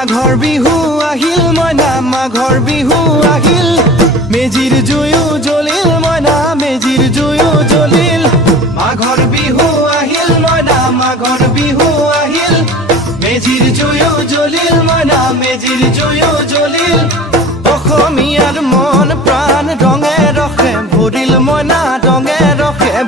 মাঘৰ বিহু আহিল মইনা মাঘৰ বিহু আহিল মেজিৰ জুয়ো জ্বলিল মইনা মেজিৰ জুয়ো জ্বলিল মাঘৰ বিহু আহিল মইনা মাঘৰ বিহু আহিল মেজিৰ জুয়ো জ্বলিল মইনা মেজিৰ জুয়ো জ্বলিল অসমীয়াৰ মন প্ৰাণ ৰঙে ৰসে ভৰিল মইনা